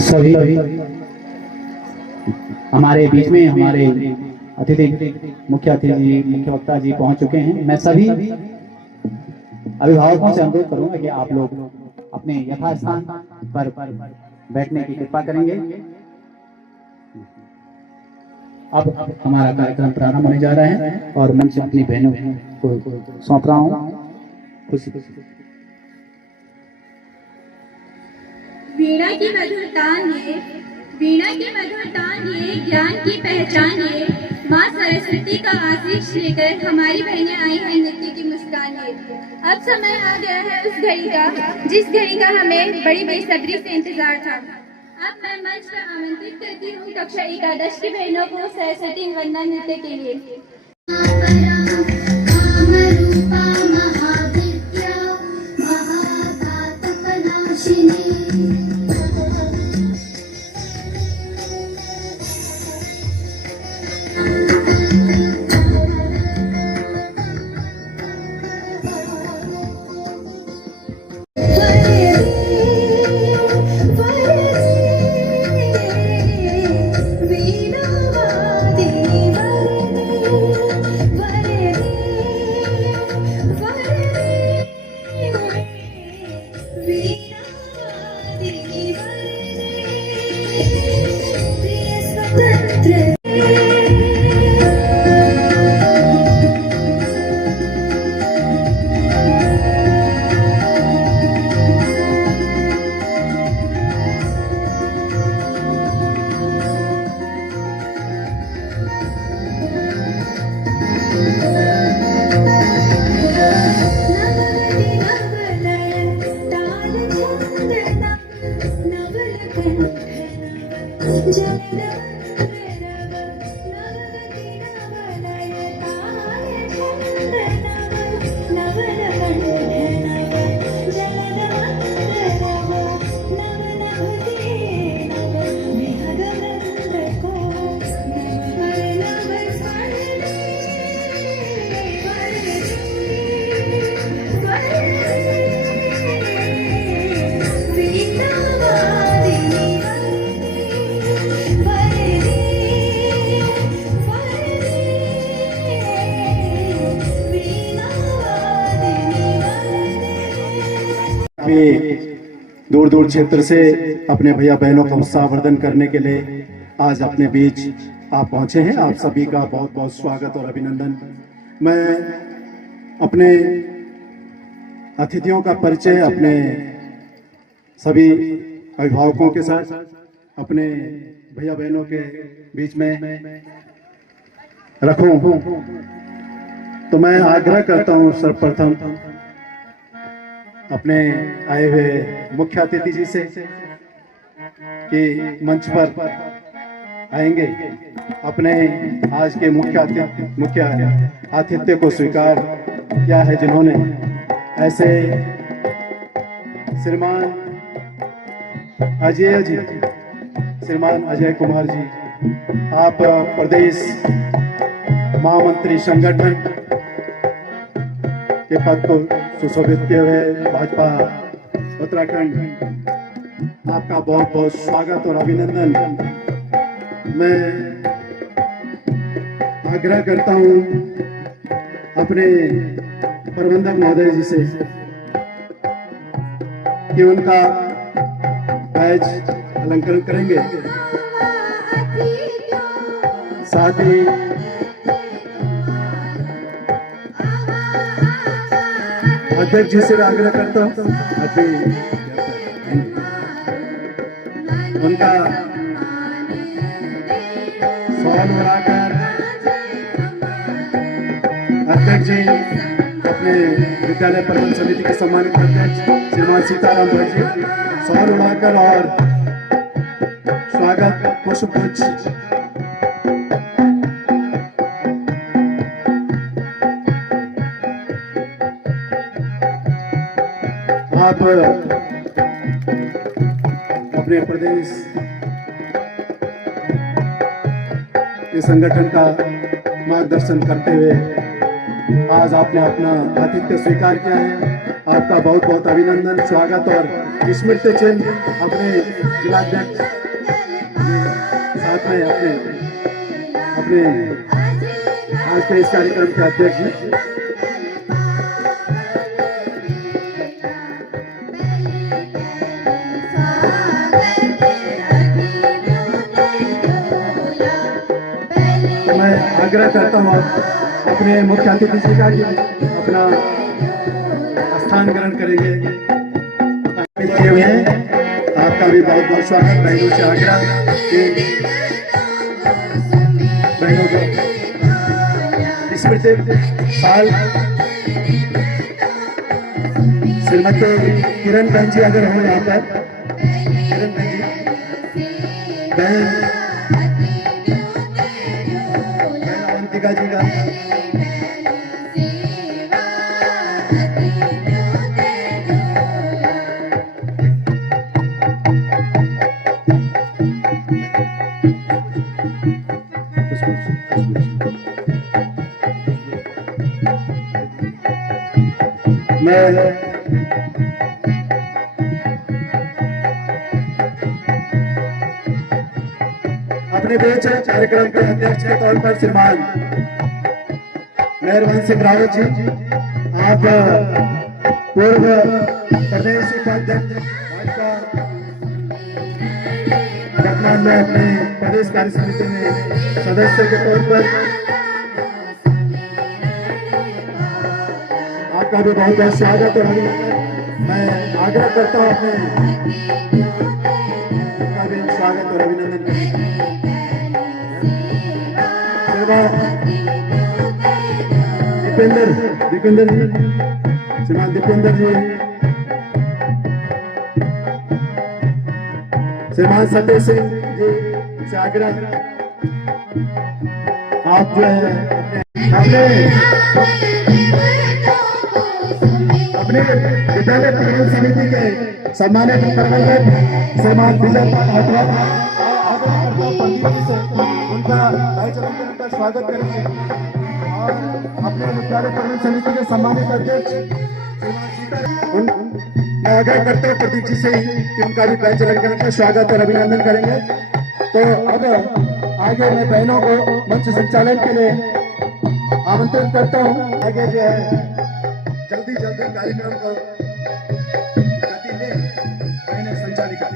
सभी हमारे बीच में हमारे मुख्य अतिथि मुख्य वक्ता जी पहुंच चुके हैं। मैं सभी अभिभावकों से अनुरोध करूंगा कि आप लोग अपने यथास्थान पर बैठने की कृपा करेंगे। अब हमारा कार्यक्रम प्रारंभ होने जा रहा है और मंच अपनी बहनों को सौंप रहा हूँ। खुशी वीणा की मधुर तान ये, वीणा की मधुर तान ये, ज्ञान की पहचान ये, माँ सरस्वती का आशीष लेकर हमारी बहनें आई हैं नृत्य की मुस्कान ये। अब समय आ गया है उस घड़ी का, जिस घड़ी का हमें बड़ी बेसब्री से इंतजार था। अब मैं मंच पर आमंत्रित करती हूँ कक्षा एकादश की बहनों को सरस्वती वंदना नृत्य के लिए। दूर दूर क्षेत्र से अपने भैया बहनों का उत्साहवर्धन करने के लिए आज अपने बीच आप पहुंचे हैं। आप सभी का बहुत बहुत स्वागत और अभिनंदन। मैं अपने अतिथियों का परिचय अपने सभी अभिभावकों के साथ अपने भैया बहनों के बीच में रखूं तो मैं आग्रह करता हूं सर्वप्रथम अपने आए हुए मुख्य अतिथि जी से कि मंच पर आएंगे, अपने आज के मुख्य आतिथ्य को स्वीकार किया है जिन्होंने। ऐसे श्रीमान अजय कुमार जी, आप प्रदेश महामंत्री संगठन के पद को सुशोभित किए हुए भाजपा उत्तराखंड, आपका बहुत बहुत स्वागत और अभिनंदन। मैं आग्रह करता हूं अपने प्रबंधक महोदय जी से कि उनका बैज अलंकरण करेंगे। साथ ही अध्यक्ष जी से आग्रह करता हूँ उनका सवाल उड़ाकर अध्यक्ष जी अपने विद्यालय प्रबंधन समिति के सम्मानित अध्यक्ष श्रीमान सीताराम भाई जी सवाल उड़ाकर और स्वागत पुष्पगुच्छ आप अपने प्रदेश के संगठन का मार्गदर्शन करते हुए आज आपने अपना आतिथ्य स्वीकार किया है। आपका बहुत बहुत अभिनंदन, स्वागत और स्मृति चिन्ह अपने जिलाध्यक्ष साथ में अपने आज के इस कार्यक्रम के अध्यक्ष हैं। मैं आग्रह करता हूँ अपने मुख्य अतिथि जी का कि अपना स्थान ग्रहण करेंगे किए हुए हैं। आपका भी बहुत बहुत स्वागत। बहनों से आग्रह कि बहनों को स्मृति साल श्रीमती किरण बहन जी अगर हो यहाँ पर, किरण बहन जी, बहन अवंतिका जी का मैं अपने बीच कार्यक्रम के अध्यक्ष के तौर पर श्रीमान मेहरबान सिंह रावत जी, आप पूर्व प्रदेश उपाध्यक्ष भाजपा वर्तमान में अपने प्रदेश कार्य समिति में सदस्य के तौर पर आपका भी बहुत बहुत स्वागत और अभिनंदन। मैं आग्रह करता हूँ अपने आपका भी स्वागत और अभिनंदन करें। दीपेंद्र जी, श्रीमान दीपेंद्र जी, श्रीमान सतेज सिंह जी से आग्रह, आप जो है अपने विद्यालय प्रबंधन समिति के सम्मानित प्रबंधक श्रीमान विजय उनका उनका स्वागत करेंगे और अपने विद्यालय प्रबंधन समिति के सम्मानित अध्यक्ष मैं आग्रह करते हैं प्रदीप जी से कि उनका भी बेंच अलंकरण का स्वागत और अभिनंदन करेंगे। तो अब आगे मैं बहनों को मंच संचालन के लिए आमंत्रित करता हूँ। आगे जो है जल्दी कार्यक्रम को गति दे बहनें संचालिका।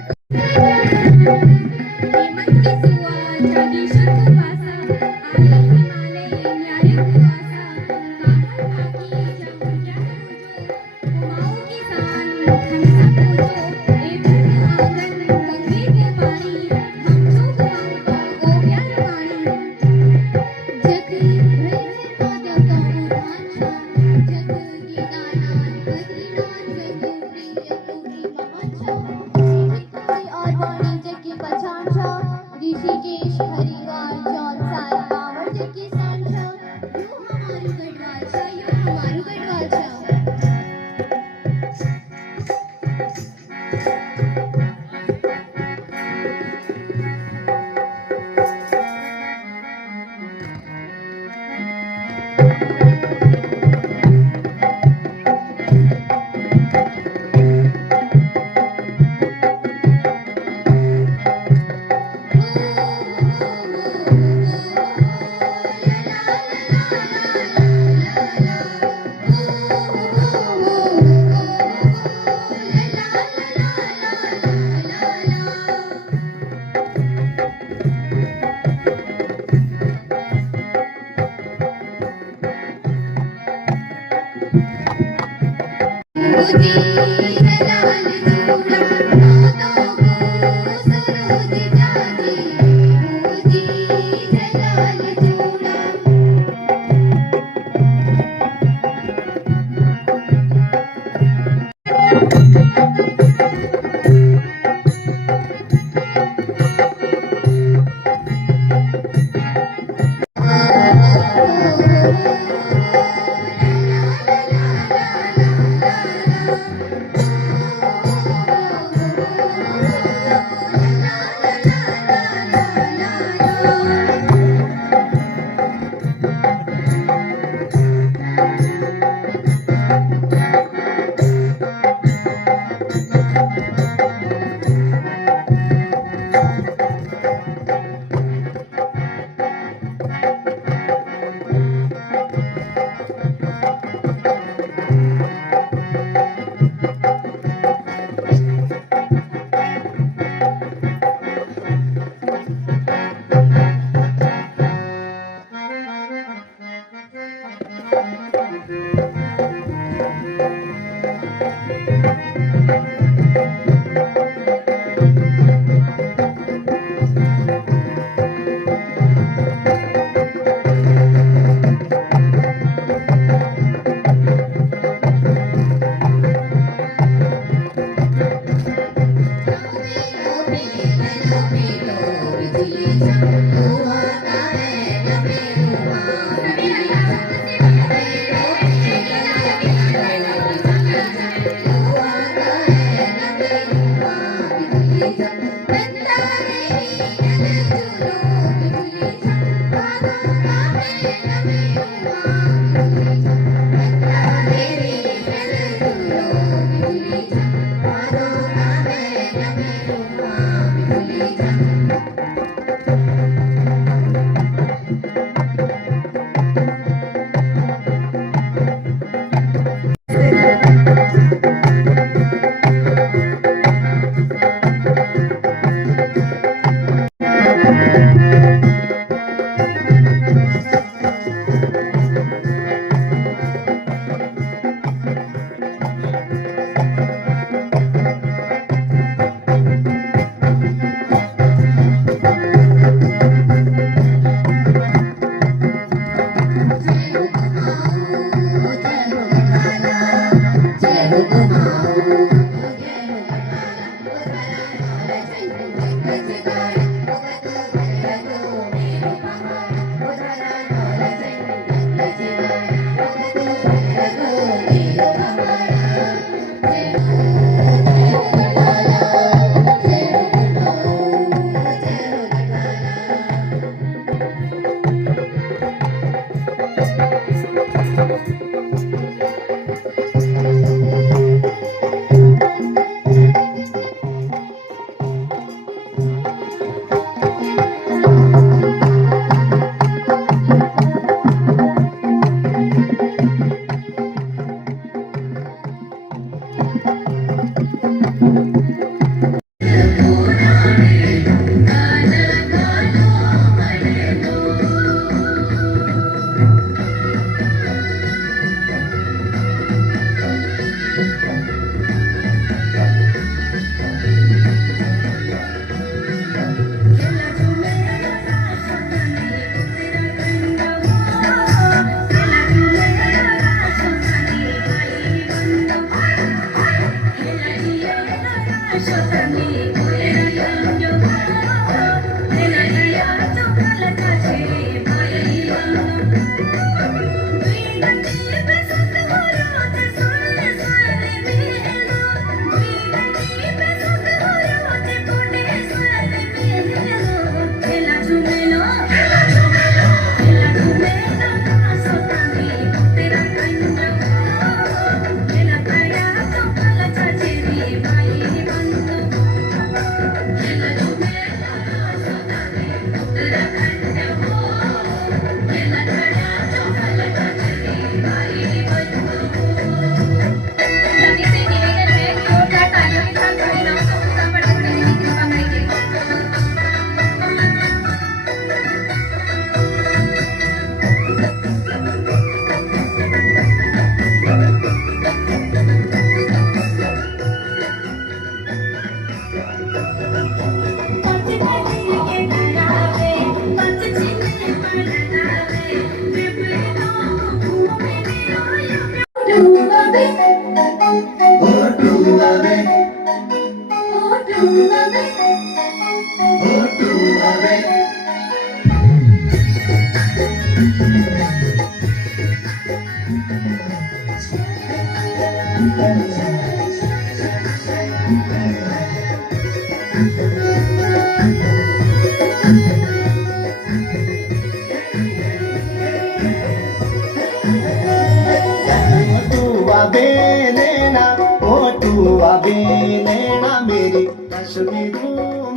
मेरी कश्मीर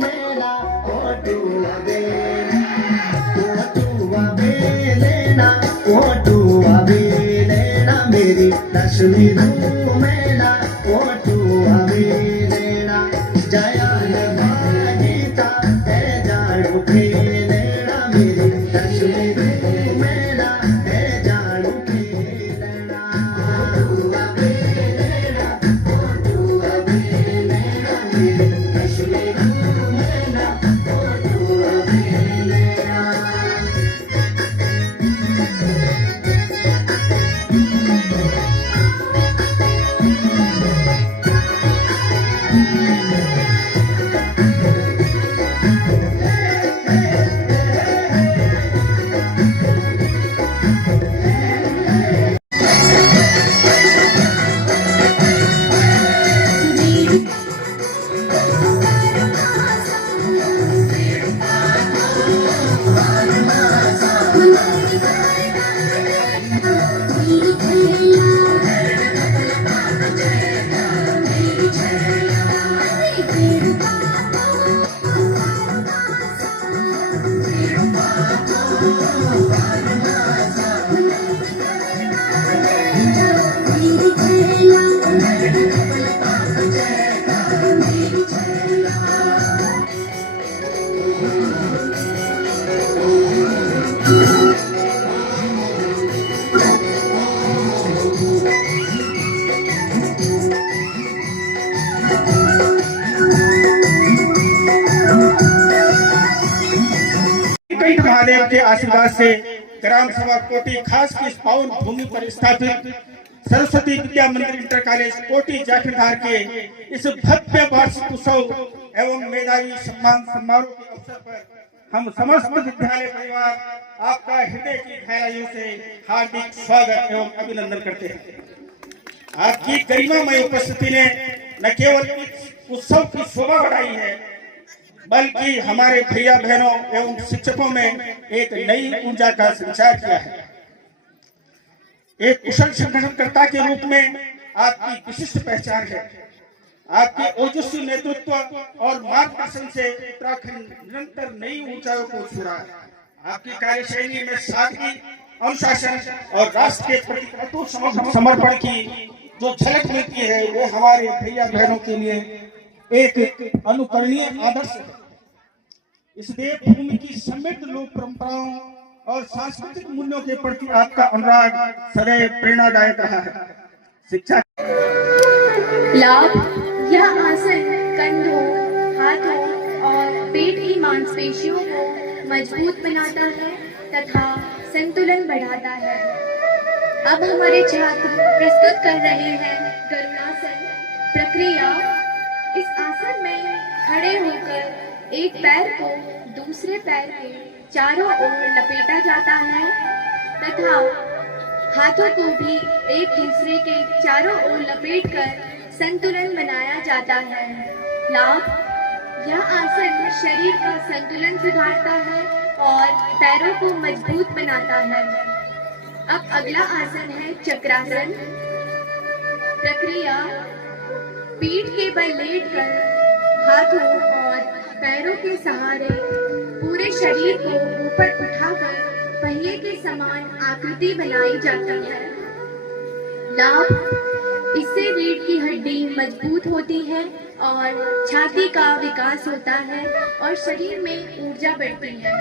मेला ओ टू अबे लेना ओ टू अबे लेना मेरी कश्मीर मेला ओ टू अबे लेना जयाल गीता है जाड़ू के लेना मेरी कश्मीर मेला है जाड़ू के के आशीर्वाद से ग्राम सभा कोटी खास की इस पावन भूमि पर स्थापित सरस्वती विद्या मंदिर इंटर कॉलेज कोटी जाखिरदार के इस भव्य वार्षिक उत्सव एवं मेधावी सम्मान समारोह के अवसर पर हम समस्त विद्यालय परिवार आपका हृदय की गहराइयों से हार्दिक स्वागत एवं अभिनंदन करते हैं। आपकी गरिमामय उपस्थिति ने न केवल इस उत्सव की शोभा बढ़ाई है, बल्कि हमारे भैया बहनों एवं शिक्षकों में एक नई ऊर्जा का संचार किया है। एक कुशल संगठनकर्ता के रूप में आपकी विशिष्ट पहचान है। आपके ओजस्वी नेतृत्व और मार्गदर्शन से उत्तराखंड निरंतर नई ऊंचाइयों को छू रहा है। आपकी कार्यशैली में सादगी, अनुशासन और राष्ट्र के प्रति अटूट समर्पण की जो झलक मिलती है, वो हमारे भैया बहनों के लिए एक अनुकरणीय आदर्श है। इस देवभूमि की समृद्ध लोक परंपराओं और सांस्कृतिक मूल्यों के प्रति आपका अनुराग सदैव प्रेरणादायक रहा है। शिक्षा लाभ, यह आसन कंधों, हाथों और पेट की मांसपेशियों को मजबूत बनाता है तथा संतुलन बढ़ाता है। अब हमारे छात्र प्रस्तुत कर रहे हैं गरुड़ासन प्रक्रिया। इस आसन में खड़े होकर एक पैर को दूसरे पैर के चारों ओर लपेटा जाता है तथा हाथों को भी एक दूसरे के चारों ओर लपेटकर संतुलन बनाया जाता है। लाभ, यह आसन शरीर का संतुलन सुधारता है और पैरों को मजबूत बनाता है। अब अगला आसन है चक्रासन प्रक्रिया। पीठ के बल लेटकर हाथों और पैरों के सहारे पूरे शरीर को ऊपर उठाकर पहिए के समान आकृति बनाई जाती है। लाभ, इससे रीढ़ की हड्डी मजबूत होती है और छाती का विकास होता है और शरीर में ऊर्जा बढ़ती है।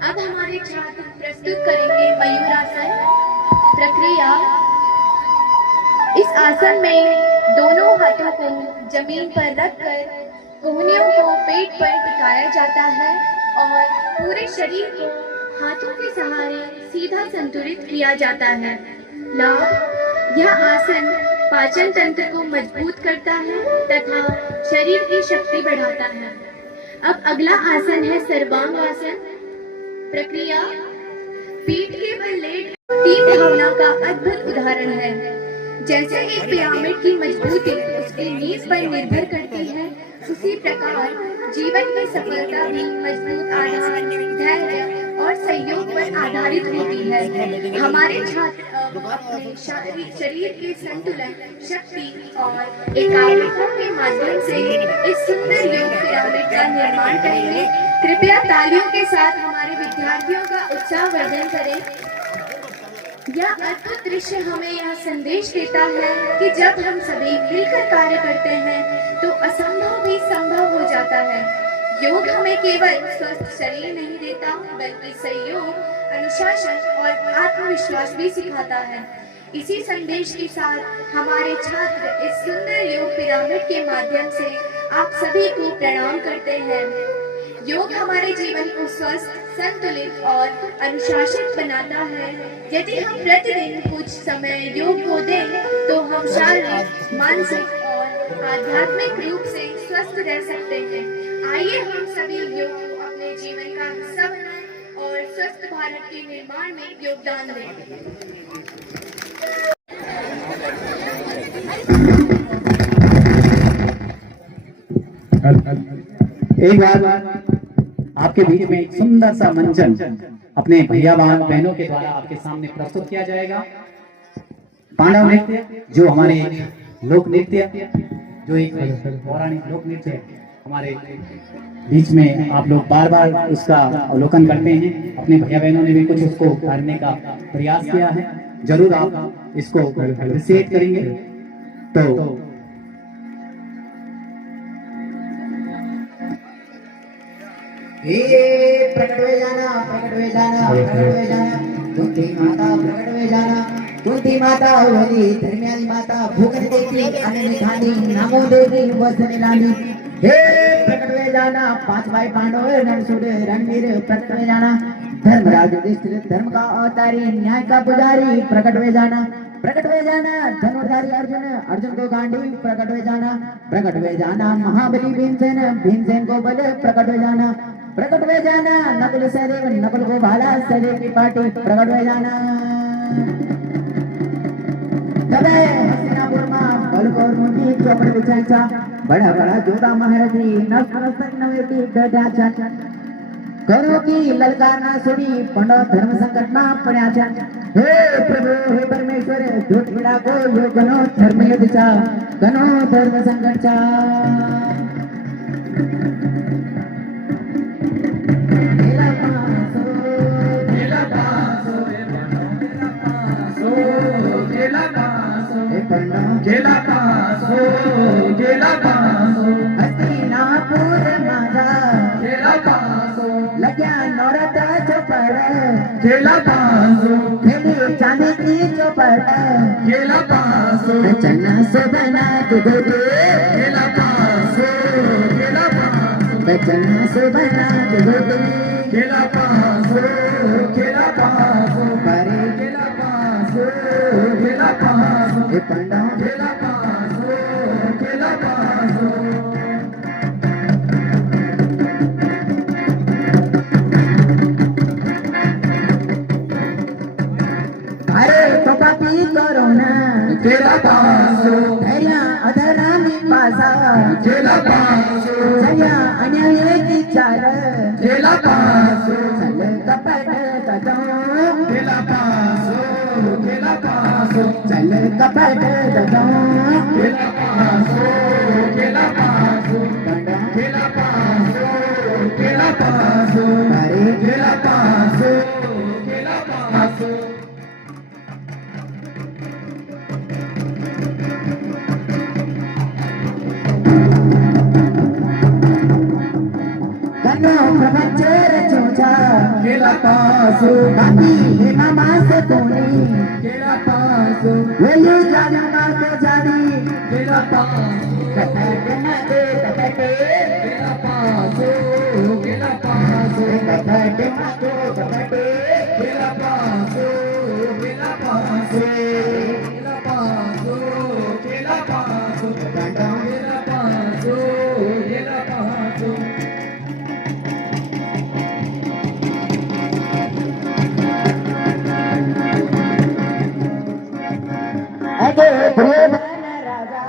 अब हमारे छात्र प्रस्तुत करेंगे मयूरासन प्रक्रिया। इस आसन में दोनों हाथों को जमीन पर रखकर कोहनियों को पेट पर टिकाया जाता है और पूरे शरीर को हाथों के सहारे सीधा संतुलित किया जाता है। लाभ, यह आसन पाचन तंत्र को मजबूत करता है तथा शरीर की शक्ति बढ़ाता है। अब अगला आसन है सर्वांग आसन प्रक्रिया। पीठ के बल लेट तीन भावना का अद्भुत उदाहरण है। जैसे एक पिरामिड की मजबूती उसकी नींव पर निर्भर करती है, उसी प्रकार जीवन की सफलता भी मजबूत आधार, धैर्य और सहयोग पर आधारित होती है। हमारे छात्र अपने शरीर के संतुलन, शक्ति और एकाग्रता के माध्यम से इस सुंदर योग पिरामिड का निर्माण करेंगे। कृपया तालियों के साथ हमारे विद्यार्थियों का उत्साहवर्धन करें। यह अद्भुत दृश्य हमें यह संदेश देता है कि जब हम सभी मिलकर कार्य करते हैं तो असंभव भी संभव हो जाता है। योग हमें केवल स्वस्थ शरीर नहीं देता, बल्कि सहयोग, अनुशासन और आत्मविश्वास भी सिखाता है। इसी संदेश के साथ हमारे छात्र इस सुंदर योग पिरामिड के माध्यम से आप सभी को प्रणाम करते हैं। योग हमारे जीवन को स्वस्थ, संतुलित और अनुशासित बनाता है। यदि हम प्रतिदिन कुछ समय योग को दें तो हम शारीरिक, मानसिक और आध्यात्मिक रूप से स्वस्थ रह सकते हैं। आइए हम सभी योग को अपने जीवन का हिस्सा बनाएं और स्वस्थ भारत के निर्माण में योगदान दें। एक बार आपके बीच में एक सुंदर सा मंचन अपने भैया बहनों के द्वारा आपके सामने प्रस्तुत किया जाएगा। पांडव नृत्य, जो हमारे लोक नृत्य, जो एक पौराणिक लोक नृत्य है, हमारे बीच में आप लोग बार बार उसका अवलोकन करते हैं। अपने भैया बहनों ने भी कुछ उसको करने का प्रयास किया है। जरूर आप इसको अप्रिशिएट करेंगे। तो प्रकट हुए जाना, प्रकट हुए जाना, प्रकट हुए जाना, कुंती माता प्रकट हुए जाना। कुंती माता होली धर्मियाली माता भूखन देती अनन्य खानी, नामो देवी वसन लानी। हे प्रकट हुए जाना, 5 भाई पांडव रणसूर रणवीर प्रकट हुए जाना, धर्मराज युधिष्ठिर धर्म का अवतारी न्याय का पुजारी प्रकट हुए जाना, प्रकट हुए जाना, धनुर्धारी अर्जुन अर्जुन को गांडी प्रकट हुए जाना, प्रकट हुए जाना, महाबली भीमसेन भीमसेन को बल प्रकट हुए जाना, प्रकट हुए जाना, नकुल सहदेव नकुल को भाला सहदेव की पार्टी प्रकट हुए जाना। तबे हस्तिनापुर में बलकौर मुनि चौपड़ बिछाईचा, बड़ा बड़ा जोधा महारथी नवस्तक नवेती डड्या छा, करो की ललकारना सुनी पंडो धर्म संकट ना पड्या छा। हे प्रभु हे परमेश्वर झूठ पीड़ा को यो गनो धर्म युद्ध चा, गनो धर्म संकट चा। गेला पासो गेला पासो गेला पासो हे पंडो गेला पासो गेला पासो हस्तिनापुर माझा गेला पासो लग्या नौरता चौपड़ गेला पासो खेली चांदी की चौपड़ गेला पासो चन्ना सोबना दुगोदे गेला पासो गेला पासो चन्ना सोबना दुगोदे गेला पासो परे गेला पासो हे पंडा गेला पासो अरे तो पापी कोरोना गेला पासो धैर्य अधरा मी पासा गेला पासो सया अन्याय की चाल गेला पासो चल कपट कदो गेला पासो चल कपट कदो गेला पासो गेला पासो अरे गेला पासो कनो प्रपंचर चोचा गेला पासो बाकी हे मामा से कोनी गेला पासो वेलू जाना को जानी गेला पासो कटे न दे कटे गेला पासो कटे न दे कटे गेला पासो अगे प्रेम राजा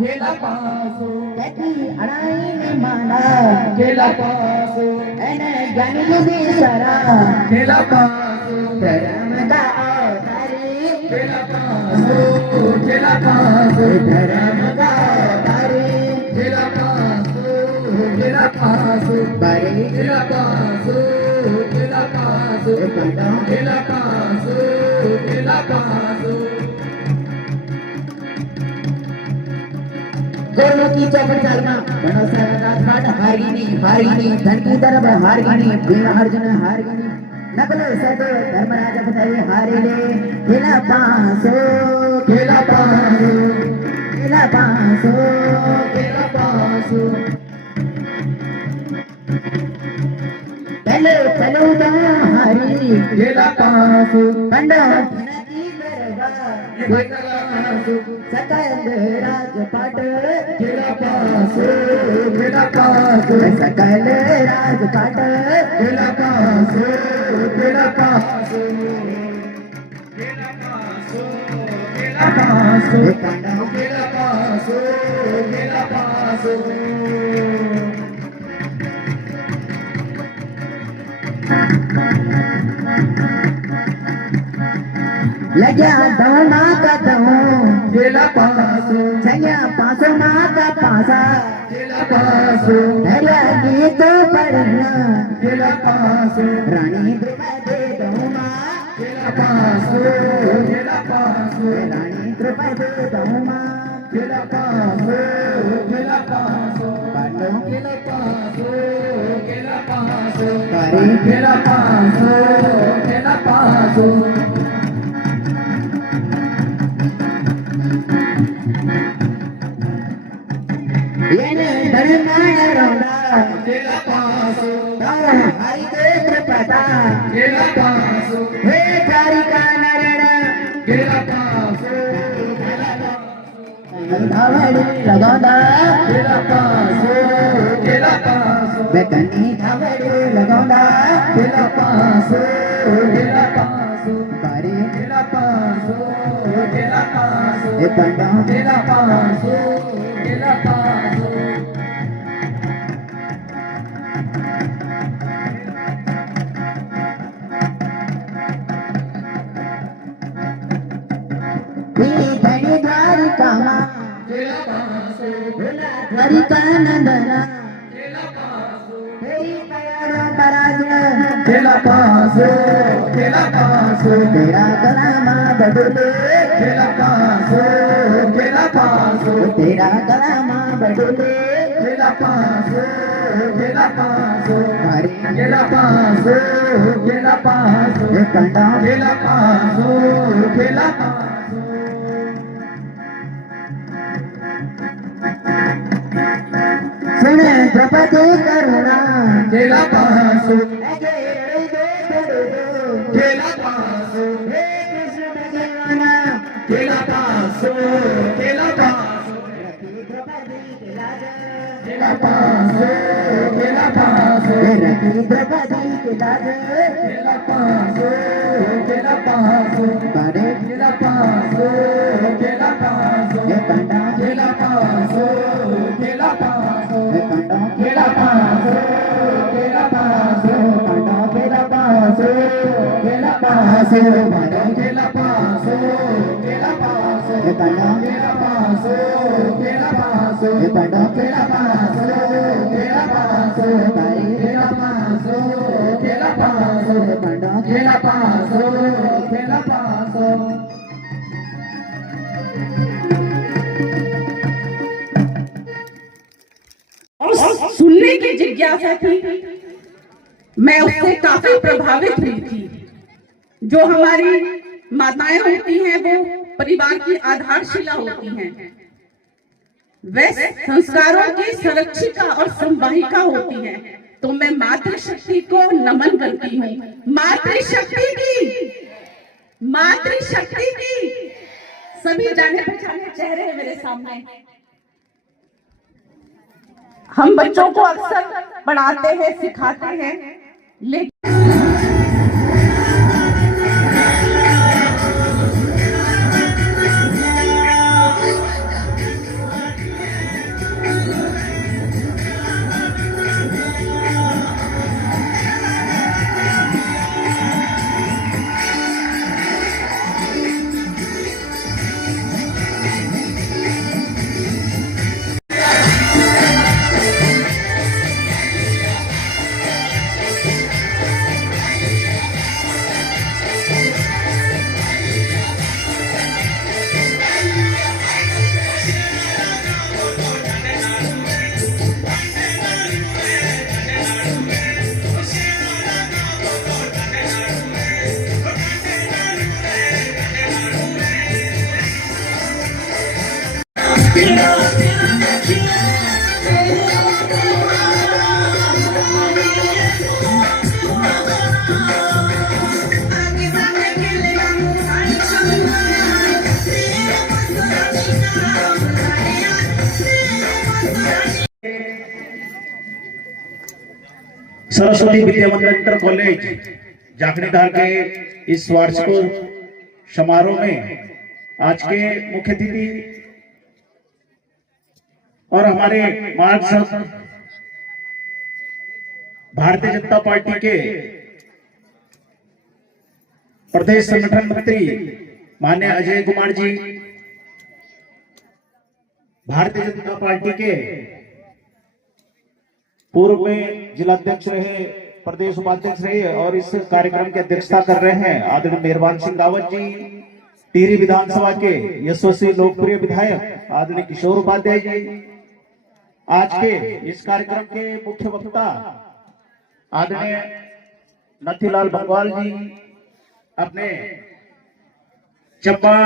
गेला पासो त्याची अडाई ने माना गेला पासो एने ज्ञानी योगी सारा गेला पासो धर्म का अवतारी गेला पासो धर्म का अवतारी गेला पासो बारे गेला पासो गेला पासो दोनों की चौपड़ चालना बड़ा सारा राजपाट हारगिनी धन की तरफ हारगिनी भीम अर्जुन हारगिनी नकल सद धर्मराज बताए हारे ले खेला पासो पहले चलो तो हारी खेला पासो पंडा सकल राजपाट गेला पासो सकल राजपाट गेला पासो गेला पासो लग्या दौना का दऊ गेला पासो छया पासो ना का पासा गेला पासो धैर्य गीत पढ़ना गेला पासो रानी द्रौपदी दौमा गेला पासो रानी द्रौपदी दौमा गेला पासो पाटो गेला पासो गेला पासो धर्माण हरिदेव पता गेला पासो हे द्वारिका नारायण गेला पासो धावड़ी लगाना गेला पासो गेला पासो बेकनी धावड़ी लगाना गेला पासो गेला पासो बारी गेला पासो गेला पासो हे पंडा गेला पासो गेला पासो धनी द्वारिका माँ गेला पासो द्वारिका नंदना गेला पासो तेरी प्यारा पराजय गेला पासो गेला पासो तेरा कलामा बदले गेला पासो गेला पासो तेरा कलामा बदले गेला पासो गेला पासो हरे गेला पासो गेला पासो हे पंडा गेला पासो गेला पासो सुन द्रौपदी करुणा गेला पासो लगे गेला पासो हे कृष्ण भगवान गेला पासो गेला पासो द्रौपदी के लाज गेला पासो गेला पासो रखी द्रौपदी के लाज गेला पासो गेला पासो बारे गेला पासो गेला पासो हे पंडा गेला पासो गेला पासो हे पंडा गेला पासो गेला पासो पंडा तेरा पासो गेला पासो पासो बारे गेला पासो गेला पासो हे पंडा गेला पासो गेला पासो हे पंडा गेला पासो गेला पासो बारे गेला पासो गेला पासो हे पंडा गेला पासो गेला पासो और सुनने की जिज्ञासा थी। मैं उससे काफी प्रभावित हुई थी। जो हमारी माताएं होती हैं वो परिवार की आधारशिला होती हैं, वे संस्कारों की संरक्षिका और संवाहिका होती हैं। तो मैं मातृशक्ति को नमन करती हूँ। मातृशक्ति की सभी जाने पहचाने चेहरे हैं मेरे सामने। हम बच्चों को अक्सर पढ़ाते हैं, सिखाते हैं, लेकिन सरस्वती विद्या मंदिर इंटर कॉलेज जाखणीधार के इस वार्षिक समारोह में आज के मुख्य अतिथि और हमारे मार्गदर्शक भारतीय जनता पार्टी के प्रदेश संगठन मंत्री माननीय अजय कुमार जी, भारतीय जनता पार्टी के पूर्व में जिलाध्यक्ष रहे, प्रदेश उपाध्यक्ष रहे और इस कार्यक्रम की अध्यक्षता कर रहे हैं आदरणीय मेहरबान सिंह रावत जी, टिहरी विधानसभा के यशस्वी लोकप्रिय विधायक आदरणीय किशोर उपाध्याय जी, आज के इस कार्यक्रम के मुख्य वक्ता आदरणीय नथीलाल बंगवाल जी, अपने चंपा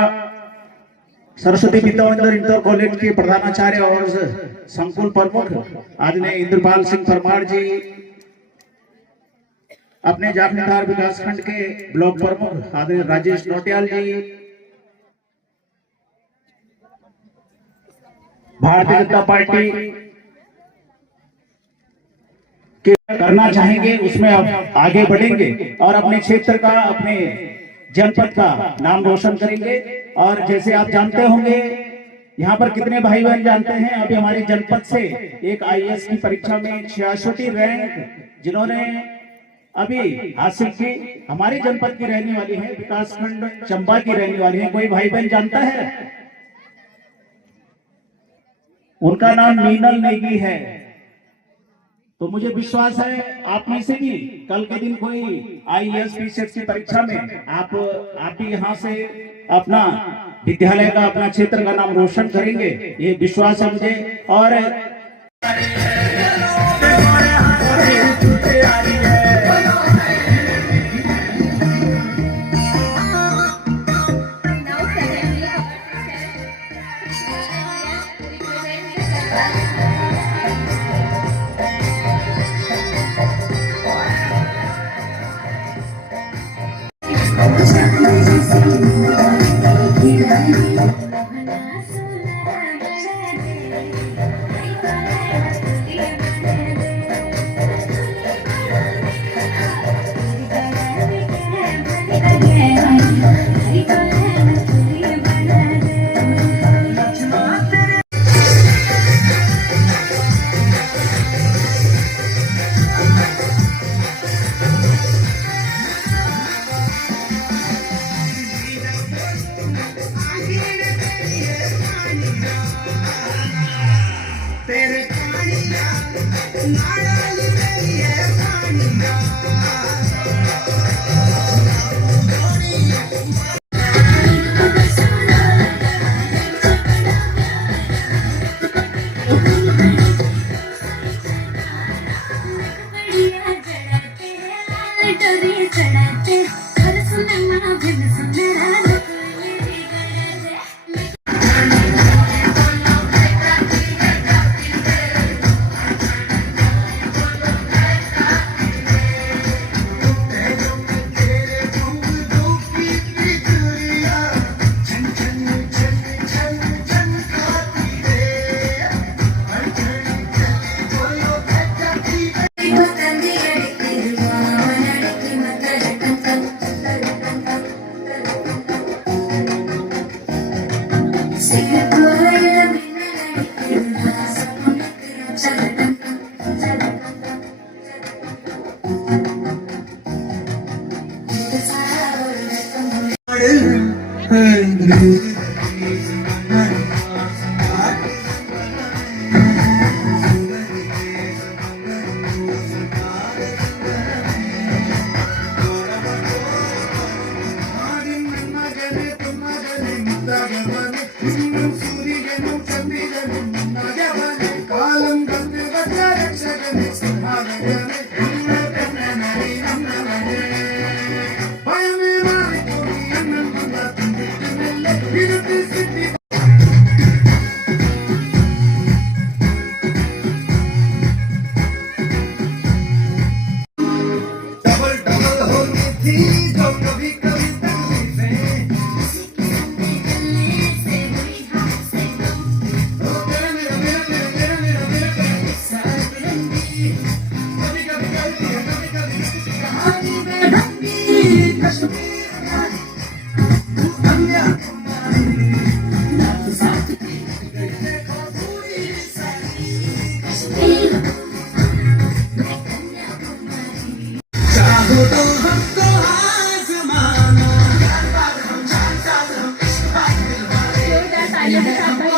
सरस्वती विद्या मंदिर इंटर कॉलेज के प्रधानाचार्य और संकुल प्रमुख आदरणीय इंद्रपाल सिंह परमार जी, अपने जाखणधार विकास खंड के ब्लॉक प्रमुख आदरणीय राजेश नोटियाल जी, भारतीय जनता पार्टी के करना चाहेंगे उसमें अब आगे बढ़ेंगे और अपने क्षेत्र का, अपने जनपद का नाम रोशन करेंगे। और जैसे आप जानते होंगे, यहाँ पर कितने भाई बहन जानते हैं, अभी हमारे जनपद से एक आईएएस की परीक्षा में 66वीं रैंक जिन्होंने अभी हासिल की, हमारे जनपद की रहने वाली है, विकास खंड चंबा की रहने वाली है। कोई भाई बहन जानता है? उनका नाम मीनल नेगी है। तो मुझे विश्वास है आप में से भी कल के दिन कोई आईएएस पीसीएस की परीक्षा में आप भी यहाँ से अपना विद्यालय का, अपना क्षेत्र का नाम रोशन करेंगे, ये विश्वास है मुझे। और Now secondly, जोरदार तालियां बजाकर